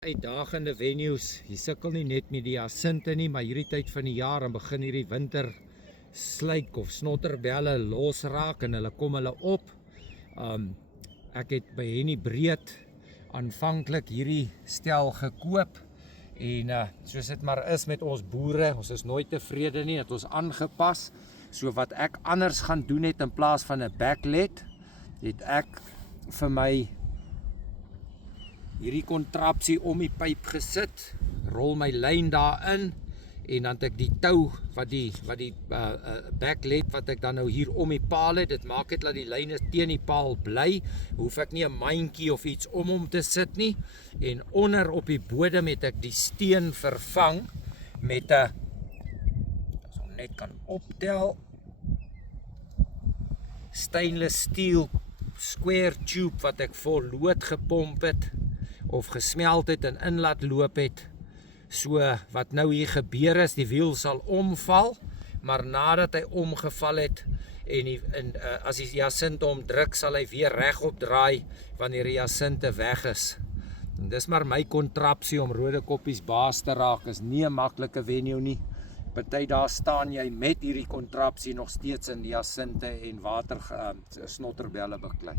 Uitdagende venues, jy sukkel nie net met die hyacinte nie, maar hierdie tyd van die jaar dan begin hierdie winter sluik of snotterbelle losraak en hulle kom op. Ek het by Henny Breed aanvanklik hierdie stel gekoop en soos dit maar is met ons boere, ons is nooit tevrede nie, het ons aangepas. So wat ek anders gaan doen het in plaas van 'n backlet, het ek vir my hierdie kontrapsie om die pyp gesit, rol my lyn daarin en dan het ek die tou wat die backlet wat ek dan nou hier om die paal het, dit maak dit dat die lyne teen die paal bly, hoef ek nie 'n mandjie of iets om hom te sit nie, en onder op die bodem het ek die steen vervang met 'n, as ons net kan optel, stainless steel square tube wat ek vol lood gepomp het of gesmelt het en in laat loop het. So wat nou hier gebeur is, die wiel sal omval, maar nadat hy omgeval het en as die hyacinte hom druk, sal hy weer regop draai wanneer die hyacinte weg is. En dis maar my kontrapsie om Rodekoppies baas te raak, is nie 'n maklike venue nie. Party daar staan jy met hierdie kontrapsie nog steeds in die hyacinte en water snotterbelle beklei.